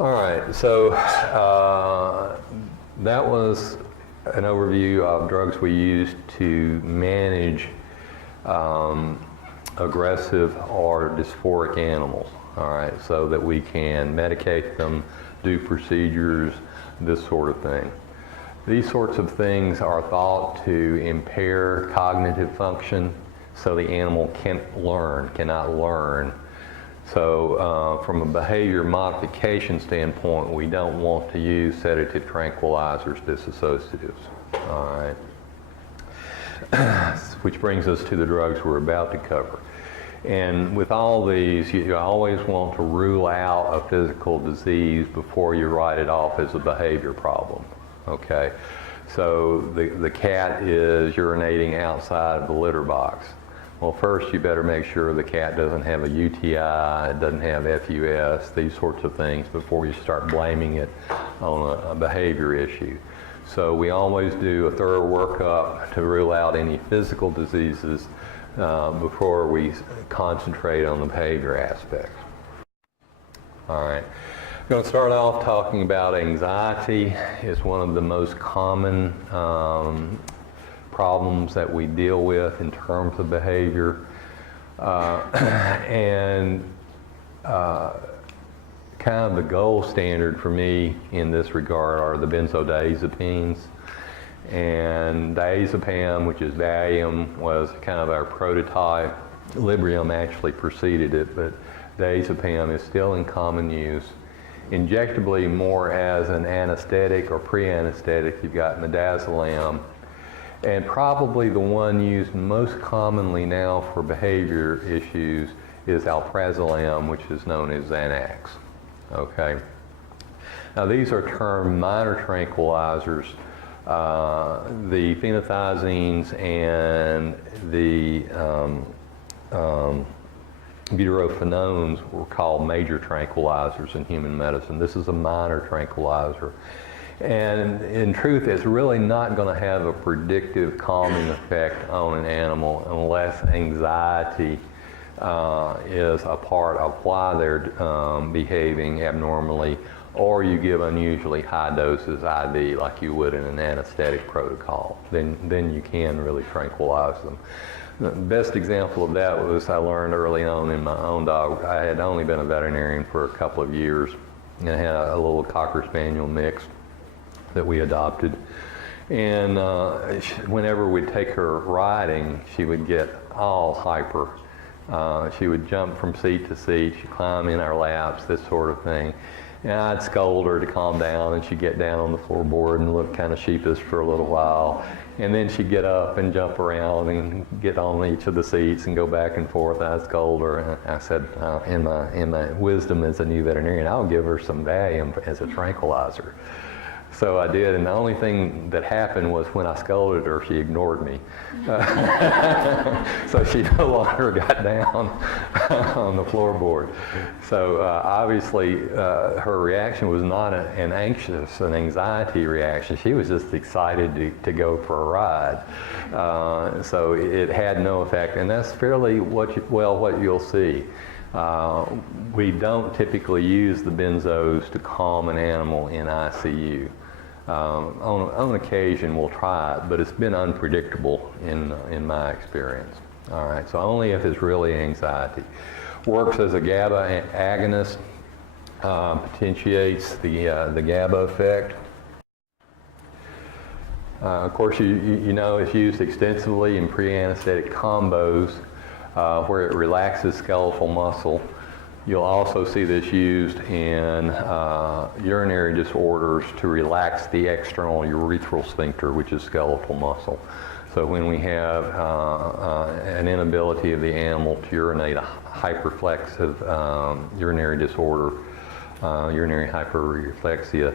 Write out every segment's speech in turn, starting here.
All right, so that was an overview of drugs we use to manage aggressive or dysphoric animals, all right, so that we can medicate them, do procedures, this sort of thing. These sorts of things are thought to impair cognitive function, so the animal cannot learn. So from a behavior modification standpoint, we don't want to use sedative tranquilizers, disassociatives, all right? Which brings us to the drugs we're about to cover. And with all these, you always want to rule out a physical disease before you write it off as a behavior problem, okay? So the cat is urinating outside of the litter box. Well, first you better make sure the cat doesn't have a UTI, it doesn't have FUS, these sorts of things before you start blaming it on a behavior issue. So we always do a thorough workup to rule out any physical diseases before we concentrate on the behavior aspects. All right, I'm going to start off talking about anxiety. It's one of the most common problems that we deal with in terms of behavior. Kind of the gold standard for me in this regard are the benzodiazepines. And diazepam, which is Valium, was kind of our prototype. Librium actually preceded it, but diazepam is still in common use. Injectably more as an anesthetic or pre-anesthetic, you've got midazolam. And probably the one used most commonly now for behavior issues is alprazolam, which is known as Xanax, okay? Now these are termed minor tranquilizers. The phenothiazines and the butyrophenones were called major tranquilizers in human medicine. This is a minor tranquilizer. And in truth, it's really not going to have a predictive calming effect on an animal unless anxiety is a part of why they're behaving abnormally, or you give unusually high doses IV like you would in an anesthetic protocol. Then you can really tranquilize them. The best example of that was I learned early on in my own dog. I had only been a veterinarian for a couple of years and I had a little Cocker Spaniel mix that we adopted. And whenever we'd take her riding, she would get all hyper. She would jump from seat to seat, she'd climb in our laps, this sort of thing. And I'd scold her to calm down, and she'd get down on the floorboard and look kind of sheepish for a little while. And then she'd get up and jump around and get on each of the seats and go back and forth. I'd scold her, and I said, in my wisdom as a new veterinarian, I'll give her some Valium as a tranquilizer. So I did, and the only thing that happened was when I scolded her, she ignored me. So she no longer got down on the floorboard. So obviously her reaction was not an anxiety reaction. She was just excited to go for a ride. So it had no effect, and that's fairly what you'll see. We don't typically use the benzos to calm an animal in ICU. On occasion we'll try it, but it's been unpredictable in my experience. All right, so only if it's really anxiety. Works as a GABA agonist, potentiates the GABA effect. Of course, you know it's used extensively in pre-anesthetic combos where it relaxes skeletal muscle. You'll also see this used in urinary disorders to relax the external urethral sphincter, which is skeletal muscle. So when we have an inability of the animal to urinate, a hyperflexive urinary disorder, urinary hyperreflexia,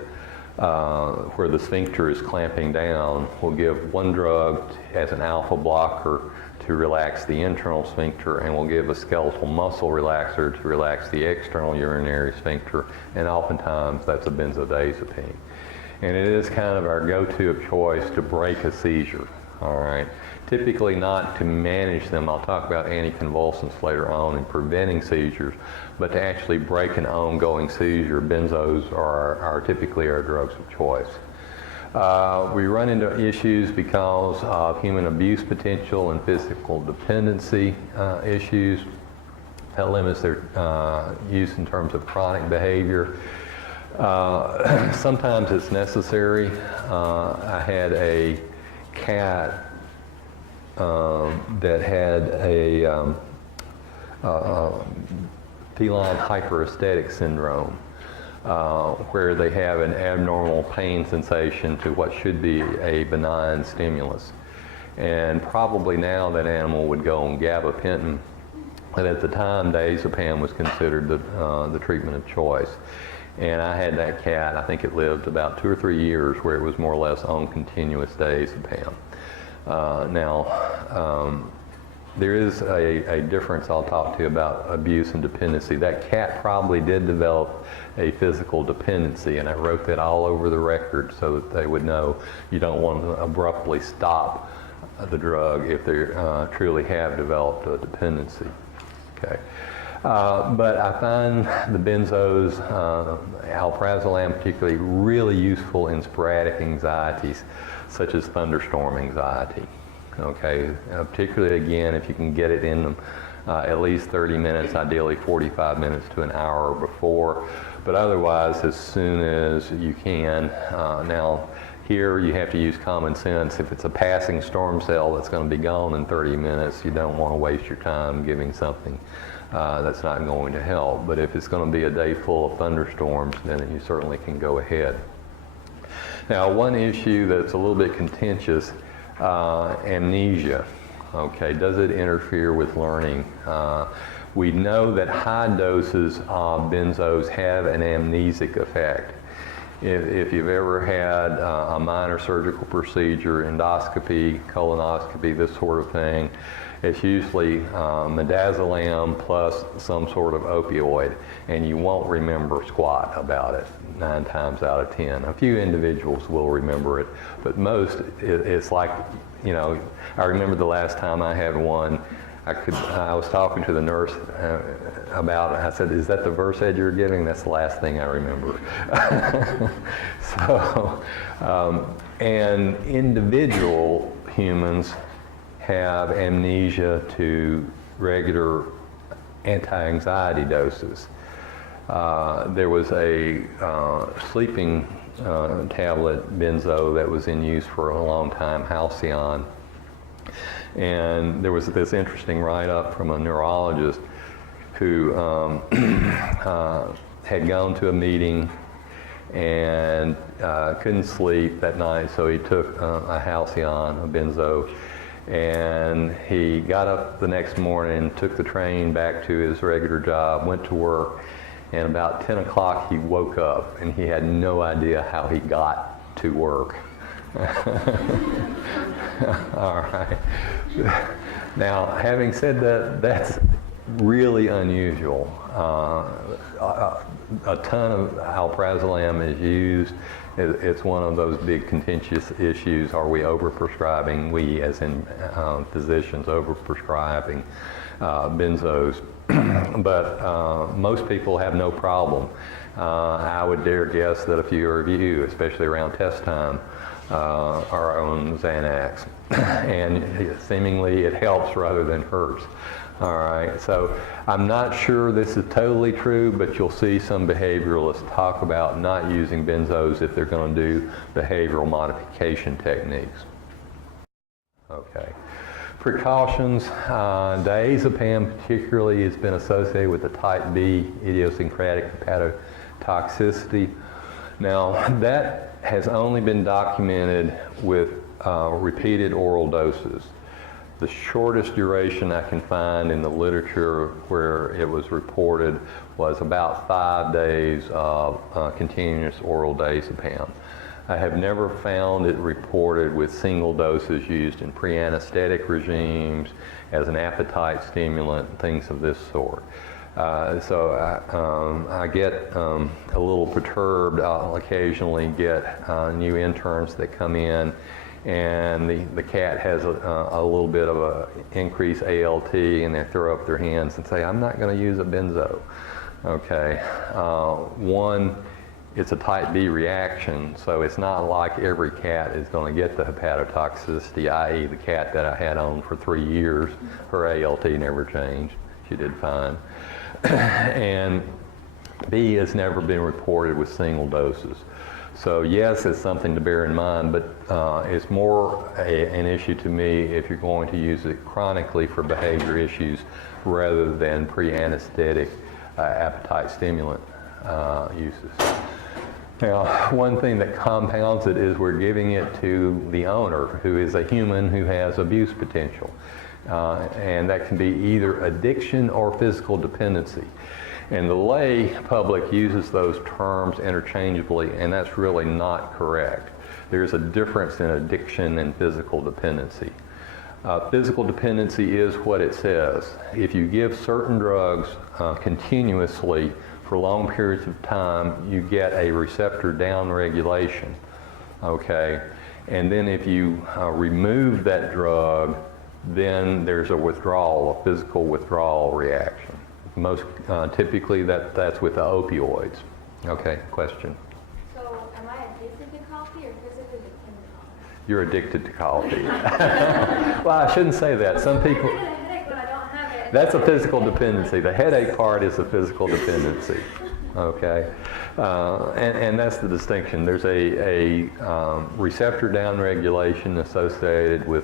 where the sphincter is clamping down, we'll give one drug as an alpha blocker to relax the internal sphincter, and we'll give a skeletal muscle relaxer to relax the external urinary sphincter, and oftentimes that's a benzodiazepine. And it is kind of our go-to of choice to break a seizure. all right? Typically not to manage them. I'll talk about anticonvulsants later on in preventing seizures, but to actually break an ongoing seizure, benzos are typically our drugs of choice. We run into issues because of human abuse potential and physical dependency issues. That limits their use in terms of chronic behavior. Sometimes it's necessary. I had a cat that had a feline hyperesthetic syndrome, where they have an abnormal pain sensation to what should be a benign stimulus. And probably now that animal would go on gabapentin, but at the time diazepam was considered the treatment of choice. And I had that cat, I think it lived about 2 or 3 years where it was more or less on continuous diazepam. There is a difference I'll talk to you about abuse and dependency. That cat probably did develop a physical dependency, and I wrote that all over the record so that they would know you don't want to abruptly stop the drug if they truly have developed a dependency. Okay. But I find the benzos, alprazolam particularly, really useful in sporadic anxieties such as thunderstorm anxiety. Okay, particularly again if you can get it in them at least 30 minutes, ideally 45 minutes to an hour before, but otherwise as soon as you can. Now here you have to use common sense. If it's a passing storm cell that's going to be gone in 30 minutes, you don't want to waste your time giving something that's not going to help. But if it's going to be a day full of thunderstorms, then you certainly can go ahead. Now one issue that's a little bit contentious, amnesia. Okay, does it interfere with learning? We know that high doses of benzos have an amnesic effect. If you've ever had a minor surgical procedure, endoscopy, colonoscopy, this sort of thing, it's usually midazolam plus some sort of opioid, and you won't remember squat about it 9 times out of 10. A few individuals will remember it, but most, it's like, you know, I remember the last time I had one, I was talking to the nurse about it. I said, "Is that the Versed you're giving?" That's the last thing I remember. So, and individual humans have amnesia to regular anti-anxiety doses. There was a sleeping tablet benzo that was in use for a long time, Halcyon. And there was this interesting write-up from a neurologist who had gone to a meeting and couldn't sleep that night, so he took a Halcyon, a benzo, and he got up the next morning, took the train back to his regular job, went to work, and about 10 o'clock he woke up and he had no idea how he got to work. All right. Now, having said that, that's really unusual. A ton of alprazolam is used. It's one of those big contentious issues. Are we overprescribing? We, as in physicians, overprescribing benzos. But most people have no problem. I would dare guess that a few of you, especially around test time, are on Xanax, and seemingly it helps rather than hurts. All right, so I'm not sure this is totally true, but you'll see some behavioralists talk about not using benzos if they're going to do behavioral modification techniques. Okay. Precautions, diazepam particularly has been associated with the type B idiosyncratic hepatotoxicity. Now that has only been documented with repeated oral doses. The shortest duration I can find in the literature where it was reported was about 5 days of continuous oral diazepam. I have never found it reported with single doses used in pre-anesthetic regimes as an appetite stimulant, things of this sort. So I get a little perturbed. I'll occasionally get new interns that come in and the cat has a little bit of a increased ALT, and they throw up their hands and say, I'm not going to use a benzo. Okay, one, it's a type B reaction, so it's not like every cat is going to get the hepatotoxicity, i.e. the cat that I had on for 3 years, her ALT never changed. She did fine. And B, has never been reported with single doses. So yes, it's something to bear in mind, but it's more an issue to me if you're going to use it chronically for behavior issues rather than pre-anesthetic appetite stimulant uses. Now, one thing that compounds it is we're giving it to the owner, who is a human who has abuse potential. And that can be either addiction or physical dependency. And the lay public uses those terms interchangeably, and that's really not correct. There's a difference in addiction and physical dependency. Physical dependency is what it says. If you give certain drugs continuously for long periods of time, you get a receptor downregulation, okay? And then if you remove that drug, then there's a withdrawal, a physical withdrawal reaction. Most typically that's with the opioids. Okay, question? So am I addicted to coffee or physically dependent on it? You're addicted to coffee. Well, I shouldn't say that. Some people, I get a headache when I don't have it. that's a physical dependency. The headache part is a physical dependency. Okay, and that's the distinction. There's a receptor downregulation associated with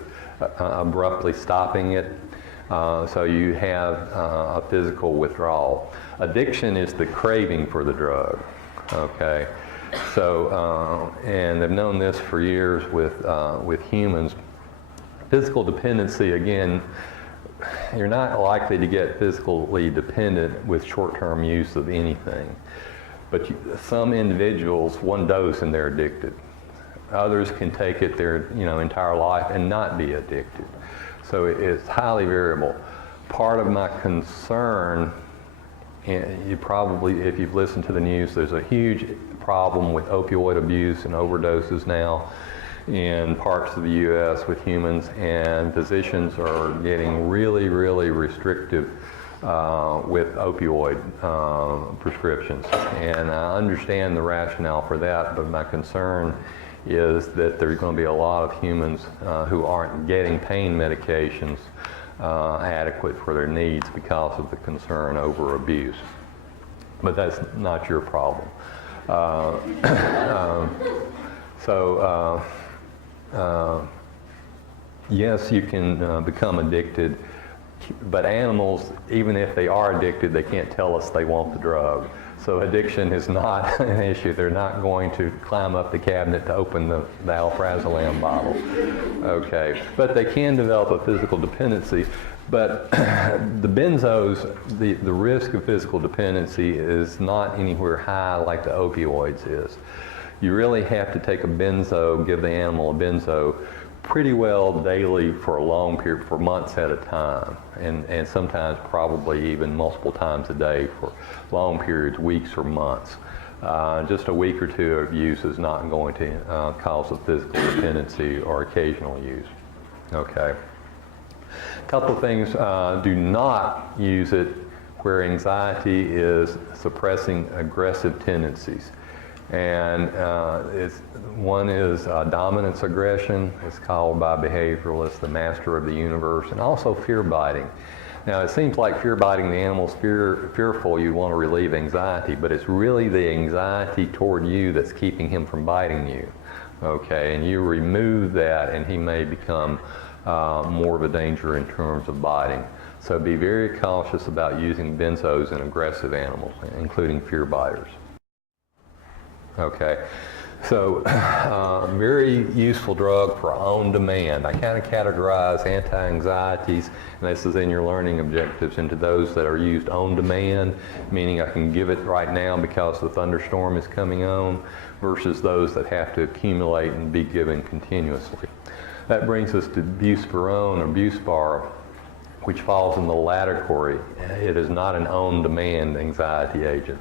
abruptly stopping it. So you have a physical withdrawal. Addiction is the craving for the drug, okay? So, and they've known this for years with humans. Physical dependency, again, you're not likely to get physically dependent with short-term use of anything. But some individuals, one dose and they're addicted. Others can take it their entire life and not be addicted. So it's highly variable. Part of my concern, and you probably, if you've listened to the news, there's a huge problem with opioid abuse and overdoses now in parts of the U.S. with humans, and physicians are getting really, really restrictive with opioid prescriptions. And I understand the rationale for that, but my concern is that there's going to be a lot of humans who aren't getting pain medications adequate for their needs because of the concern over abuse. But that's not your problem. Yes, you can become addicted, but animals, even if they are addicted, they can't tell us they want the drug. So addiction is not an issue. They're not going to climb up the cabinet to open the alprazolam bottle. Okay, but they can develop a physical dependency. But the benzos, the risk of physical dependency is not anywhere high like the opioids is. You really have to take a benzo, give the animal a benzo pretty well daily for a long period, for months at a time, and sometimes probably even multiple times a day for long periods, weeks or months. Just a week or two of use is not going to cause a physical dependency or occasional use. Okay. A couple of things, do not use it where anxiety is suppressing aggressive tendencies. And one is dominance aggression. It's called by behavioralists the master of the universe, and also fear biting. Now it seems like fear biting, the animal's fearful, you want to relieve anxiety, but it's really the anxiety toward you that's keeping him from biting you. Okay, and you remove that and he may become more of a danger in terms of biting. So be very cautious about using benzos in aggressive animals, including fear biters. Okay, so very useful drug for on demand. I kind of categorize anti-anxieties, and this is in your learning objectives, into those that are used on demand, meaning I can give it right now because the thunderstorm is coming on, versus those that have to accumulate and be given continuously. That brings us to buspirone or Buspar, which falls in the latter category. It is not an on-demand anxiety agent.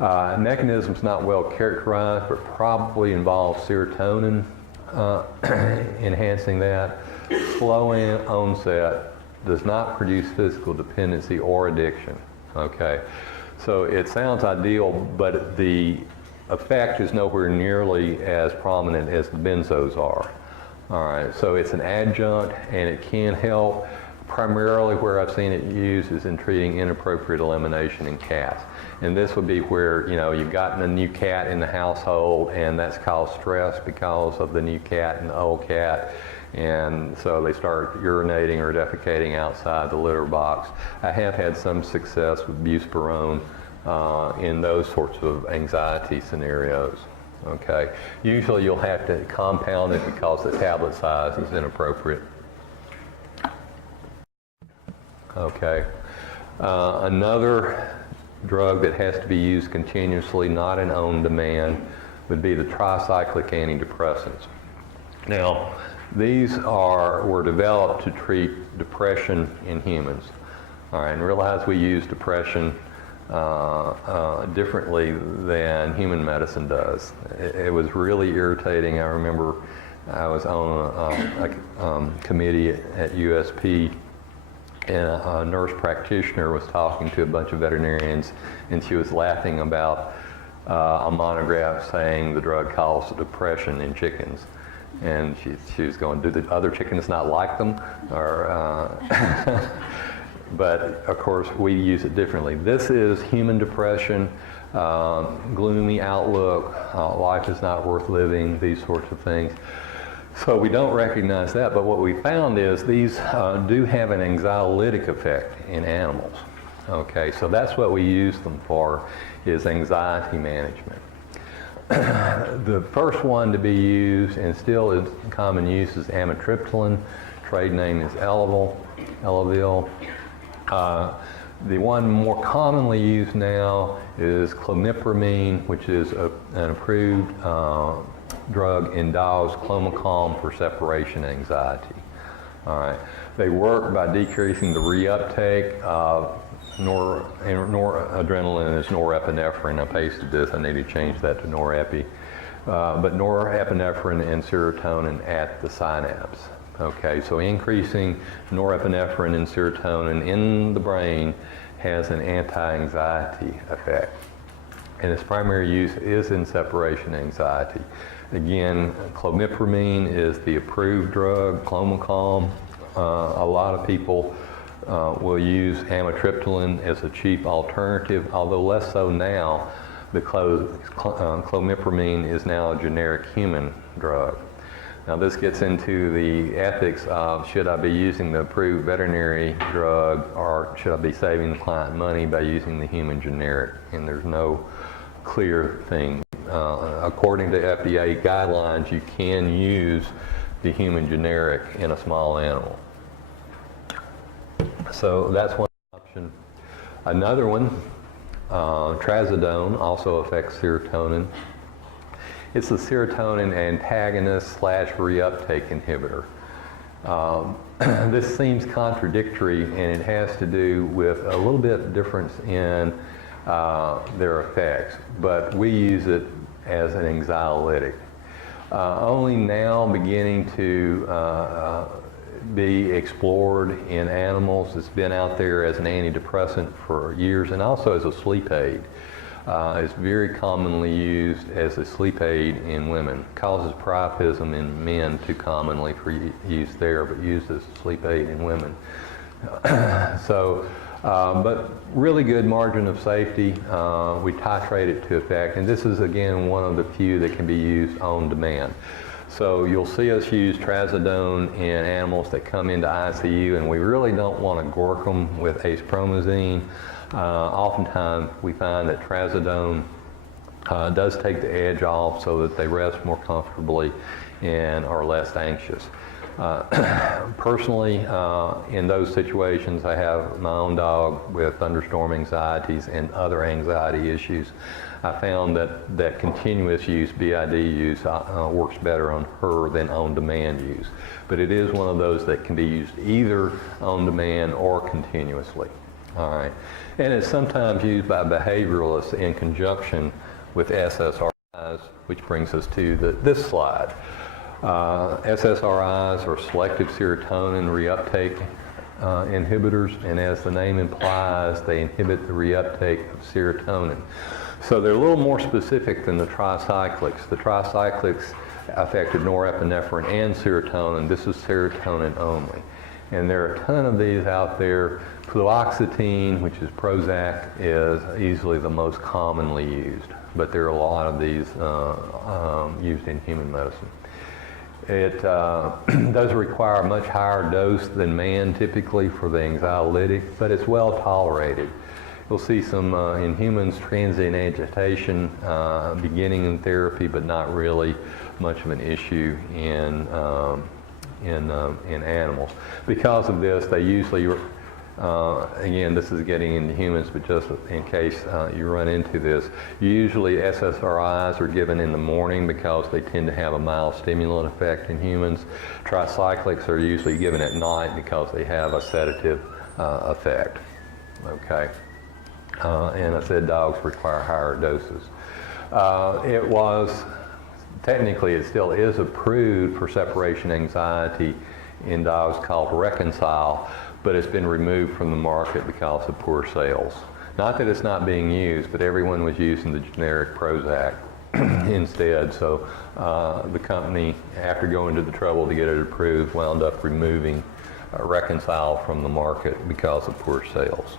Mechanism's not well characterized, but probably involves serotonin enhancing that. Slow onset does not produce physical dependency or addiction, okay? So it sounds ideal, but the effect is nowhere nearly as prominent as the benzos are. All right, so it's an adjunct and it can help. Primarily where I've seen it used is in treating inappropriate elimination in cats. And this would be where, you know, you've gotten a new cat in the household and that's caused stress because of the new cat and the old cat. And so they start urinating or defecating outside the litter box. I have had some success with buspirone in those sorts of anxiety scenarios. Okay, usually you'll have to compound it because the tablet size is inappropriate. Okay, another drug that has to be used continuously, not in on demand, would be the tricyclic antidepressants. Now, these were developed to treat depression in humans. All right, and realize we use depression differently than human medicine does. It was really irritating. I remember I was on a committee at USP, and a nurse practitioner was talking to a bunch of veterinarians, and she was laughing about a monograph saying the drug causes depression in chickens. And she was going, do the other chickens not like them? Or, but of course we use it differently. This is human depression, gloomy outlook, life is not worth living, these sorts of things. So we don't recognize that, but what we found is these do have an anxiolytic effect in animals. Okay, so that's what we use them for, is anxiety management. The first one to be used, and still is common use, is amitriptyline. Trade name is Elavil. The one more commonly used now is clomipramine, which is an approved drug in dogs, Clomicalm, for separation anxiety. All right. They work by decreasing the reuptake of noradrenaline is norepinephrine. I pasted this. I need to change that to norepi. But norepinephrine and serotonin at the synapse. Okay, so increasing norepinephrine and serotonin in the brain has an anti-anxiety effect. And its primary use is in separation anxiety. Again, clomipramine is the approved drug, Clomicalm. A lot of people will use amitriptyline as a cheap alternative, although less so now because clomipramine is now a generic human drug. Now this gets into the ethics of, should I be using the approved veterinary drug, or should I be saving the client money by using the human generic? And there's no clear thing. According to FDA guidelines, you can use the human generic in a small animal. So that's one option. Another one, trazodone, also affects serotonin. It's a serotonin antagonist / reuptake inhibitor. This seems contradictory, and it has to do with a little bit difference in their effects, but we use it as an anxiolytic. Only now beginning to be explored in animals. It's been out there as an antidepressant for years and also as a sleep aid. It's very commonly used as a sleep aid in women. Causes priapism in men too commonly for use there, but used as a sleep aid in women. But really good margin of safety. We titrate it to effect, and this is again one of the few that can be used on demand. So you'll see us use trazodone in animals that come into ICU, and we really don't want to gork them with acepromazine. Oftentimes we find that trazodone does take the edge off so that they rest more comfortably and are less anxious. Personally, in those situations, I have my own dog with thunderstorm anxieties and other anxiety issues. I found that continuous use, BID use, works better on her than on-demand use. But it is one of those that can be used either on-demand or continuously. All right, and it's sometimes used by behavioralists in conjunction with SSRIs, which brings us to this slide. SSRIs are selective serotonin reuptake inhibitors, and as the name implies, they inhibit the reuptake of serotonin. So they're a little more specific than the tricyclics. The tricyclics affected norepinephrine and serotonin. This is serotonin only. And there are a ton of these out there. Fluoxetine, which is Prozac, is easily the most commonly used, but there are a lot of these used in human medicine. It does require a much higher dose than man typically for the anxiolytic, but it's well tolerated. You'll see some in humans transient agitation beginning in therapy, but not really much of an issue in animals. Because of this, they usually, again, this is getting into humans, but just in case you run into this, usually SSRIs are given in the morning because they tend to have a mild stimulant effect in humans. Tricyclics are usually given at night because they have a sedative effect. Okay. And I said dogs require higher doses. Technically it still is approved for separation anxiety in dogs called Reconcile, but it's been removed from the market because of poor sales. Not that it's not being used, but everyone was using the generic Prozac instead, so the company, after going to the trouble to get it approved, wound up removing Reconcile from the market because of poor sales.